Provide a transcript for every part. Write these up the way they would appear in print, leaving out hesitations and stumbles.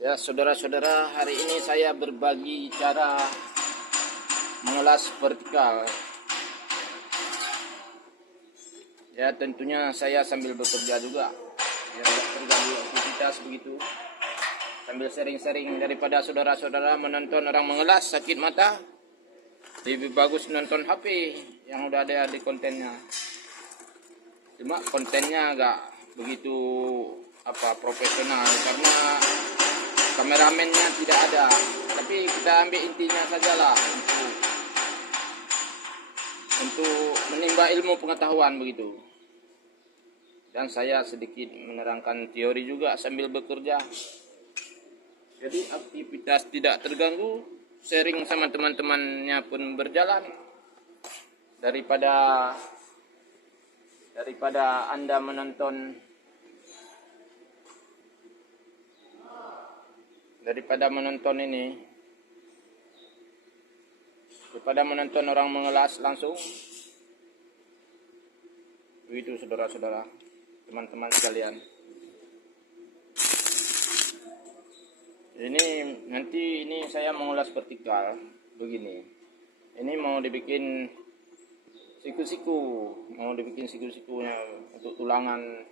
Ya, saudara-saudara, hari ini saya berbagi cara mengelas vertikal. Ya, tentunya saya sambil bekerja juga, biar tidak terganggu aktivitas begitu. Sambil sering-sering, daripada saudara-saudara menonton orang mengelas sakit mata, lebih bagus nonton HP yang udah ada di kontennya. Cuma kontennya agak begitu profesional karena kameramennya tidak ada, tapi kita ambil intinya sajalah untuk menimba ilmu pengetahuan begitu. Dan saya sedikit menerangkan teori juga sambil bekerja, jadi aktivitas tidak terganggu, sharing sama teman-temannya pun berjalan, daripada Anda menonton daripada menonton orang mengelas langsung begitu, saudara-saudara, teman-teman sekalian. Ini saya mengulas vertikal begini. Ini mau dibikin siku-sikunya untuk tulangan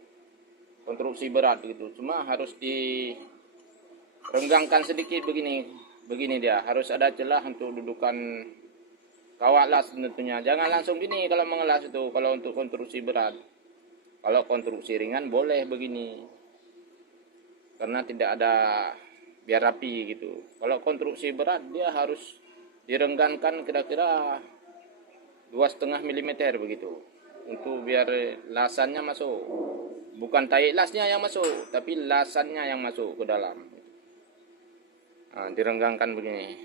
konstruksi berat gitu. Cuma harus direnggangkan sedikit begini dia. Harus ada celah untuk dudukan kawat las tentunya. Jangan langsung gini kalau mengelas itu, kalau untuk konstruksi berat. Kalau konstruksi ringan boleh begini, karena tidak ada, biar rapi gitu. Kalau konstruksi berat dia harus direnggangkan kira-kira 2,5 mm begitu, untuk biar lasannya masuk. Bukan tai lasnya yang masuk, tapi lasannya yang masuk ke dalam. Nah, direnggangkan begini.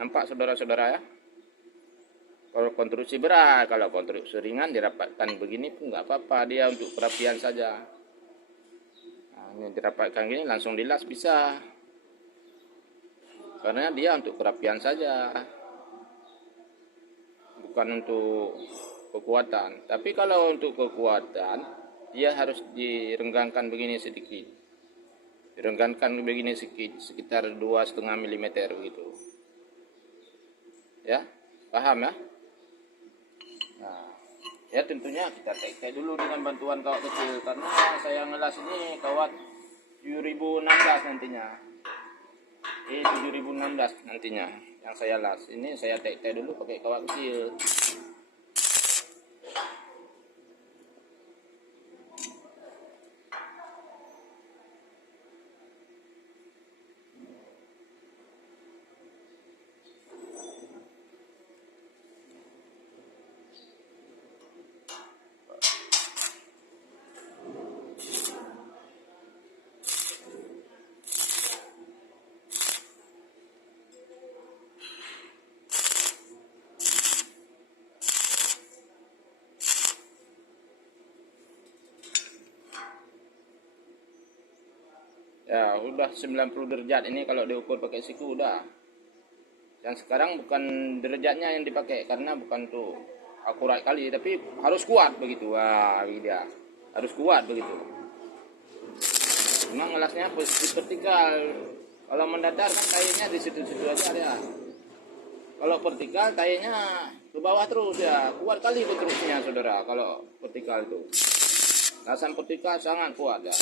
Nampak saudara-saudara ya? Kalau konstruksi berat, kalau konstruksi ringan dirapatkan begini pun nggak apa-apa, dia untuk perapian saja. Nah, ini dirapatkan gini langsung dilas bisa, karena dia untuk perapian saja, bukan untuk kekuatan. Tapi kalau untuk kekuatan, dia harus direnggangkan begini sedikit. Direnggangkan begini sedikit, sekitar 2,5 mm begitu. Ya, paham ya? Nah, ya tentunya kita tek-tek dulu dengan bantuan kawat kecil, karena saya ngelas ini kawat 7016 nantinya. 7016 nantinya yang saya las. Ini saya tek-tek dulu pakai kawat kecil. Ya, udah 90 derajat ini kalau diukur pakai siku udah. Dan sekarang bukan derajatnya yang dipakai, karena bukan tuh akurat kali, tapi harus kuat begitu. Wah, ini dia. Harus kuat begitu. Memang ngelasnya posisi vertikal. Kalau mendatar kan tayanya di situ-situ aja ya. Kalau vertikal tayanya ke bawah terus ya. Kuat kali konstruksinya, saudara. Kalau vertikal itu. Lasan vertikal sangat kuat ya.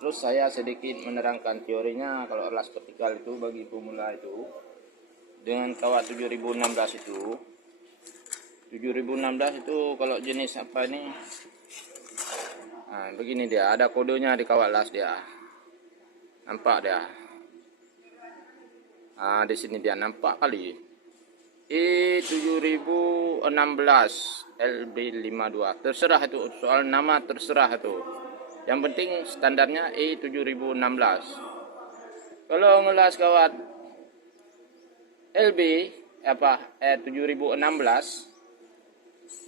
Terus saya sedikit menerangkan teorinya. Kalau las vertikal itu bagi pemula itu dengan kawat 7016 itu. 7016 itu kalau jenis apa ini? Nah, begini dia, ada kodenya di kawat las dia. Nampak dia. Nah, di sini dia nampak kali. E7016 LB52. Terserah itu, soal nama terserah itu. Yang penting standarnya E7016. Kalau ngelas kawat LB 7016,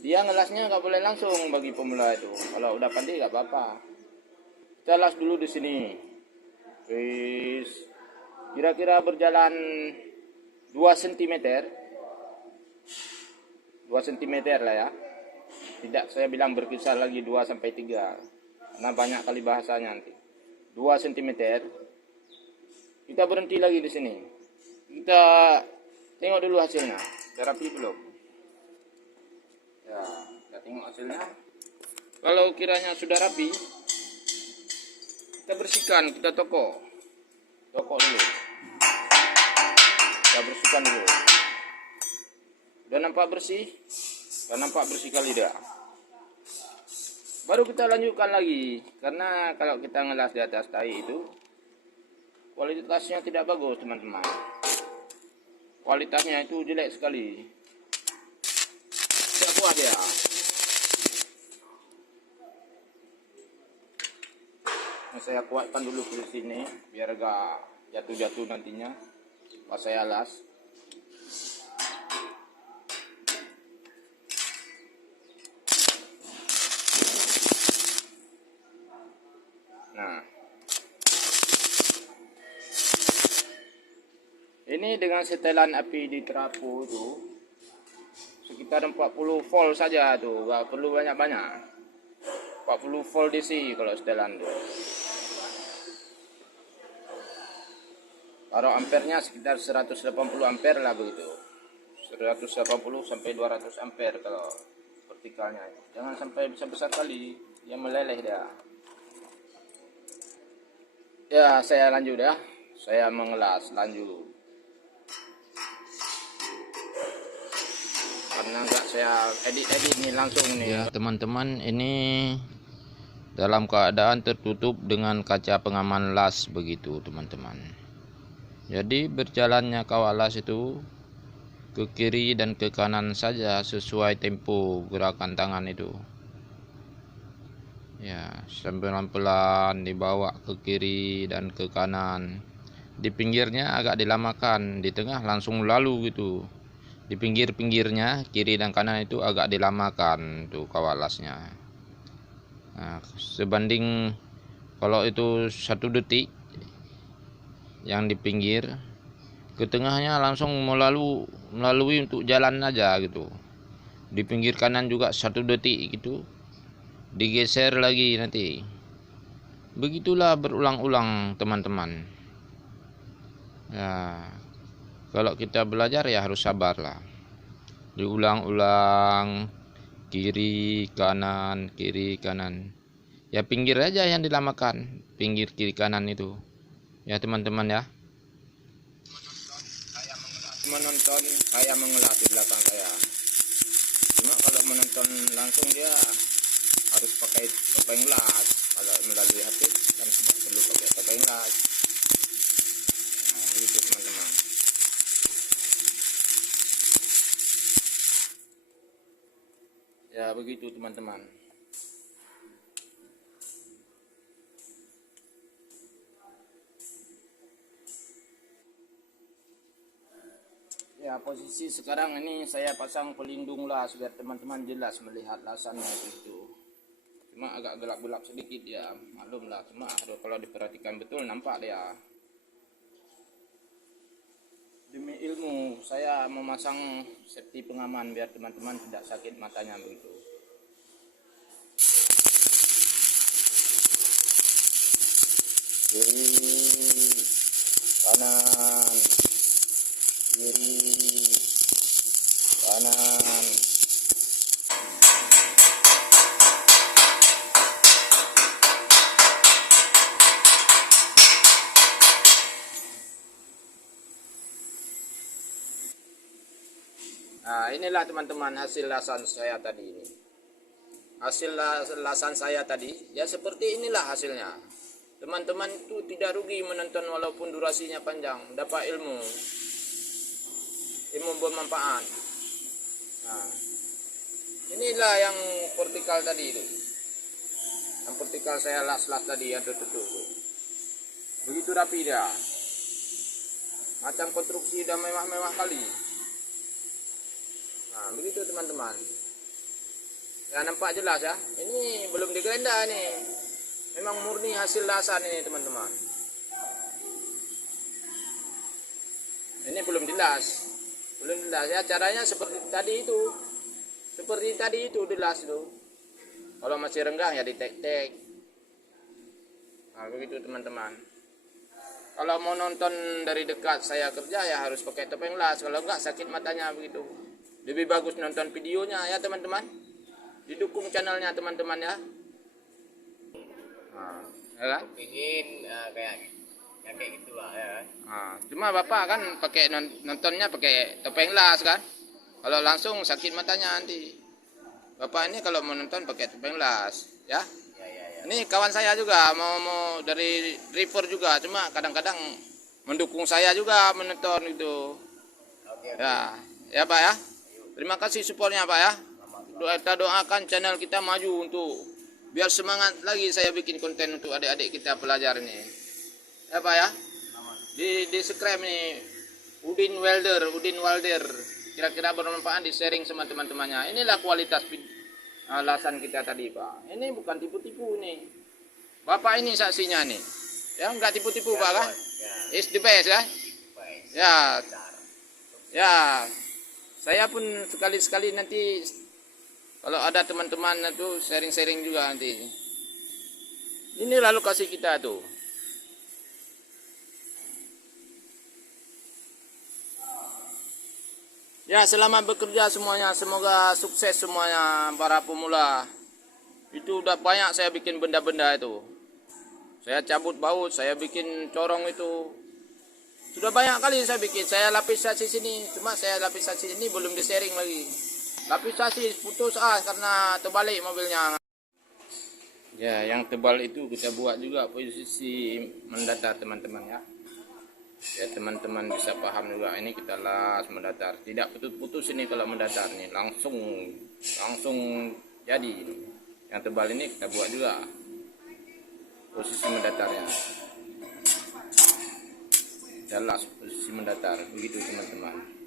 dia ngelasnya nggak boleh langsung bagi pemula itu. Kalau udah pandai nggak apa-apa. Kita las dulu di sini. Terus kira-kira berjalan 2 cm. 2 cm lah ya. Tidak saya bilang berkisar lagi 2 sampai 3. karena banyak kali bahasanya nanti. 2 cm. Kita berhenti lagi di sini. Kita tengok dulu hasilnya. Sudah rapi belum? Ya, kita tengok hasilnya. Kalau kiranya sudah rapi, kita bersihkan, kita tokok dulu. Kita bersihkan dulu. Udah nampak bersih? Udah nampak bersih kali dah. Baru kita lanjutkan lagi, karena kalau kita ngelas di atas tai itu kualitasnya tidak bagus, teman-teman. Kualitasnya itu jelek sekali. Tidak kuat dia. Nah, saya kuatkan dulu ke sini biar gak jatuh-jatuh nantinya pas saya las. Nah, ini dengan setelan api di trafo itu sekitar 40 volt saja tuh, gak perlu banyak-banyak. 40 volt DC kalau setelan tuh. Kalau ampernya sekitar 180 ampere lah begitu. 180 sampai 200 ampere kalau vertikalnya. Jangan sampai besar-besar kali, dia meleleh dia. Ya, saya lanjut ya. Saya mengelas lanjut. Karena enggak saya edit nih langsung nih. Ya, teman-teman, ini dalam keadaan tertutup dengan kaca pengaman las begitu, teman-teman. Jadi berjalannya kawat las itu ke kiri dan ke kanan saja sesuai tempo gerakan tangan itu. Ya, pelan-pelan dibawa ke kiri dan ke kanan. Di pinggirnya agak dilamakan, di tengah langsung lalu gitu. Di pinggir-pinggirnya kiri dan kanan itu agak dilamakan tuh kawat lasnya. Nah, sebanding kalau itu 1 detik yang di pinggir, ke tengahnya langsung melalui untuk jalan aja gitu. Di pinggir kanan juga 1 detik gitu, digeser lagi nanti. Begitulah berulang-ulang, teman-teman. Ya, kalau kita belajar ya harus sabar lah. Diulang-ulang, kiri kanan ya, pinggir aja yang dilamakan, pinggir kiri kanan itu ya, teman-teman ya. Menonton saya mengelas di belakang saya. Cuma kalau menonton langsung dia harus pakai topeng las. Kalau melalui HP kan tidak perlu pakai topeng las. Nah, gitu teman-teman. Ya begitu teman-teman. Ya, posisi sekarang ini saya pasang pelindung las biar teman-teman jelas melihat lasannya gitu. Cuma agak gelap-gelap sedikit ya, maklum lah. Cuma kalau diperhatikan betul nampak dia. Demi ilmu saya memasang safety pengaman biar teman-teman tidak sakit matanya begitu. Kiri, kanan, kiri, kanan. Nah, inilah teman-teman hasil lasan saya tadi ini. Hasil lasan saya tadi ya seperti inilah hasilnya. Teman-teman itu tidak rugi menonton walaupun durasinya panjang, dapat ilmu bermanfaat. Nah, inilah yang vertikal tadi itu. Yang vertikal saya las-las tadi yang tertutup. Begitu rapi dia. Macam konstruksi udah mewah-mewah kali. Nah, begitu teman-teman. Ya, nampak jelas ya. Ini belum digerenda nih. Memang murni hasil lasan ini teman-teman. Ini belum dilas. Belum dilas ya, caranya seperti tadi itu. Seperti tadi itu dilas itu. Kalau masih renggang ya ditek-tek. Nah, begitu teman-teman. Kalau mau nonton dari dekat saya kerja ya harus pakai topeng las, kalau enggak sakit matanya begitu. Lebih bagus nonton videonya ya teman-teman. Didukung channelnya teman-teman ya. Nah, ya kan? Ingin kayak gitu lah ya. Nah, cuma bapak kan pakai nontonnya pakai topeng las kan. Kalau langsung sakit matanya nanti. Bapak ini kalau mau nonton pakai topeng las ya. Ya. Ini kawan saya juga mau dari River juga, cuma kadang-kadang mendukung saya juga menonton itu. Oke. Ya Pak ya. Terima kasih supportnya Pak ya. Kita doakan channel kita maju untuk biar semangat lagi saya bikin konten untuk adik-adik kita pelajar ini. Ya Pak ya. Di subscribe nih Udin Welder. Kira-kira bermanfaat, di sharing sama teman-temannya. Inilah kualitas alasan kita tadi Pak. Ini bukan tipu-tipu nih. Bapak ini saksinya nih. Ya enggak tipu-tipu Pak kan? It's the best ya. Ya. Ya. Saya pun sekali-sekali nanti kalau ada teman-teman itu sharing-sharing juga nanti. Inilah lokasi kita tuh. Ya, selamat bekerja semuanya. Semoga sukses semuanya para pemula. Itu udah banyak saya bikin benda-benda itu. Saya cabut baut, saya bikin corong itu. Sudah banyak kali saya bikin. Saya lapisasi sini, cuma saya lapisasi ini belum di-sharing lagi. Lapisasi putus karena terbalik mobilnya. Ya, yang tebal itu kita buat juga posisi mendatar teman-teman ya. Ya teman-teman bisa paham juga, ini kita las mendatar, tidak putus-putus ini kalau mendatar nih, langsung jadi. Yang tebal ini kita buat juga posisi mendatarnya, kita las posisi mendatar, begitu teman-teman.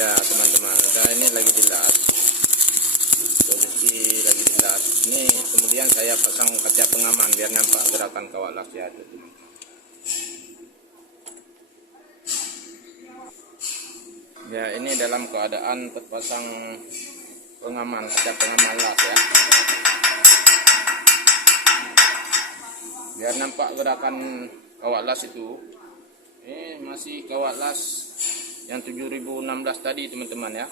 Ya teman-teman, nah ini lagi dilas, posisi lagi dilas. Ini kemudian saya pasang kaca pengaman biar nampak gerakan kawat lasnya itu teman-teman. Ya ini dalam keadaan terpasang pengaman, kaca pengaman las ya, biar nampak gerakan kawat las itu. Ini masih kawat las yang 7016 tadi teman-teman ya.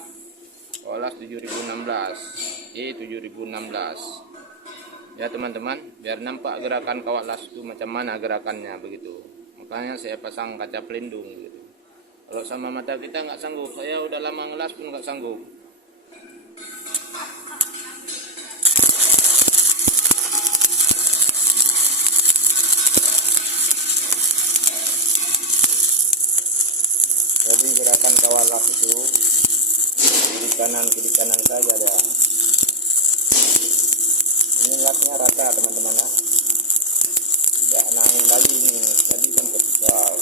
Kawat las 7016 7016 ya teman-teman, biar nampak gerakan kawat las itu macam mana gerakannya begitu. Makanya saya pasang kaca pelindung gitu. Kalau sama mata kita nggak sanggup, saya udah lama ngelas pun nggak sanggup. Jadi gerakan kawat las itu kiri kanan saja ada. Ini lasnya rata teman-teman ya, tidak naik lagi ini, tadi kan kepecah.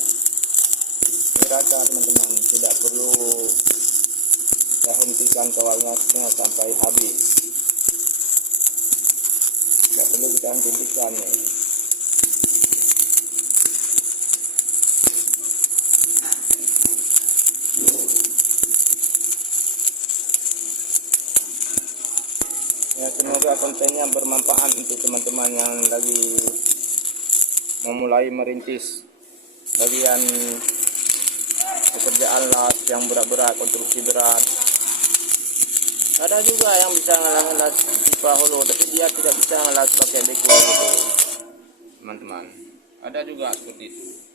Ini rata teman-teman, tidak perlu kita hentikan kawat lasnya sampai habis, tidak perlu kita hentikan nih. Ya, semoga kontennya bermanfaat untuk teman-teman yang lagi memulai merintis bagian pekerjaan las yang berat-berat, konstruksi berat. Ada juga yang bisa ngelas pipa holo, tapi dia tidak bisa ngelas pakai beko gitu teman-teman. Ada juga seperti itu,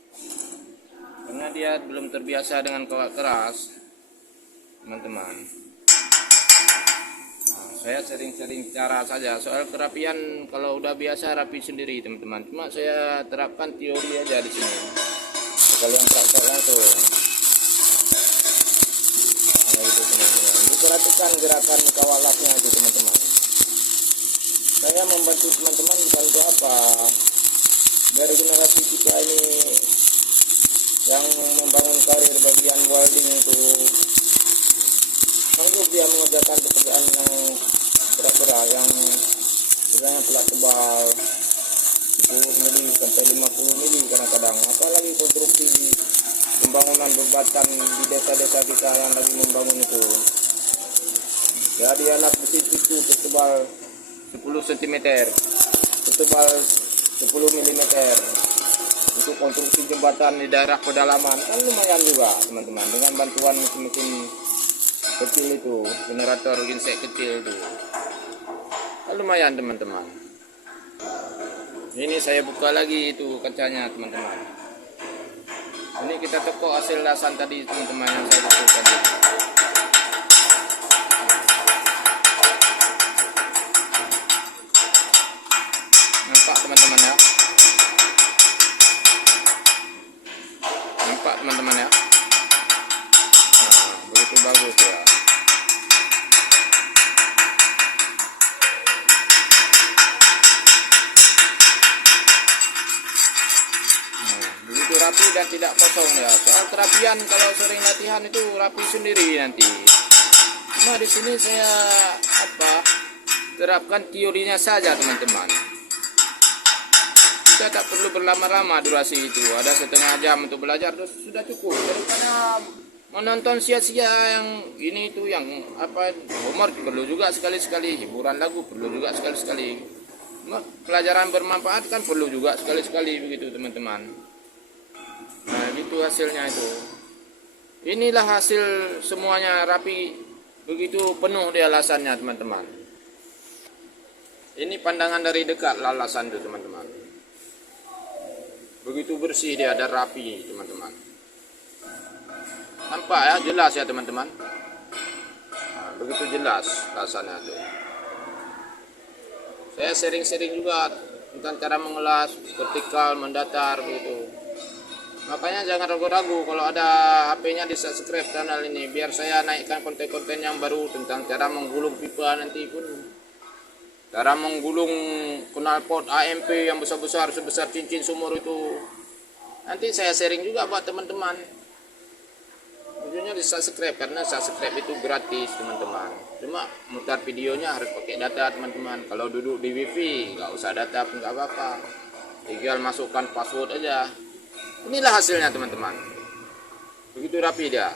karena dia belum terbiasa dengan kawat keras teman-teman. Saya sering-sering cara saja, soal kerapian kalau udah biasa rapi sendiri teman-teman. Cuma saya terapkan teori aja di sini. Sekalian prakteknya tuh. Nah itu teman-teman. Diperhatikan gerakan kawat lasnya itu teman-teman. Saya membantu teman-teman bukan untuk apa. Dari generasi kita ini yang membangun karir bagian welding itu sanggup dia mengerjakan pekerjaan yang berat-berat, yang misalnya pelat tebal, 10 mili sampai 50 mili kadang-kadang. Apalagi konstruksi pembangunan jembatan di desa-desa kita yang lagi membangun itu. Jadi alat besi itu setebal 10 cm, setebal 10 mm. Untuk konstruksi jembatan di daerah pedalaman kan lumayan juga teman-teman, dengan bantuan mesin-mesin kecil itu, generator ginsek kecil itu kan lumayan teman-teman. Ini saya buka lagi itu kacanya teman-teman. Ini kita tekuk hasil lasan tadi teman-teman yang saya buka tadi. Nampak teman-teman ya, nampak teman-teman ya. Nah, begitu bagus ya. Begitu rapi dan tidak kosong ya. Soal kerapian kalau sering latihan itu rapi sendiri nanti. Cuma di sini saya terapkan teorinya saja teman-teman. Kita tak perlu berlama-lama durasi itu. Ada setengah jam untuk belajar terus sudah cukup. Daripada menonton sia-sia yang ini itu yang homework perlu juga sekali-sekali, hiburan lagu perlu juga sekali-sekali. Pelajaran bermanfaat kan perlu juga sekali-sekali begitu teman-teman. Nah gitu hasilnya itu. Inilah hasil semuanya rapi, begitu penuh dia alasannya teman-teman. Ini pandangan dari dekat lalasan itu teman-teman. Begitu bersih dia, ada rapi teman-teman. Nampak ya, jelas ya teman-teman. Nah, begitu jelas alasannya itu. Saya sering-sering juga tentang cara mengelas, vertikal, mendatar begitu. Makanya jangan ragu-ragu kalau ada HP-nya di subscribe channel ini, biar saya naikkan konten-konten yang baru tentang cara menggulung pipa nanti pun. Cara menggulung knalpot AMP yang besar-besar sebesar cincin sumur itu. Nanti saya sharing juga buat teman-teman. Ujungnya di subscribe karena subscribe itu gratis teman-teman. Cuma mutar videonya harus pakai data teman-teman. Kalau duduk di wifi nggak usah data pun nggak apa-apa. Tinggal masukkan password aja. Inilah hasilnya teman-teman. Begitu rapi dia.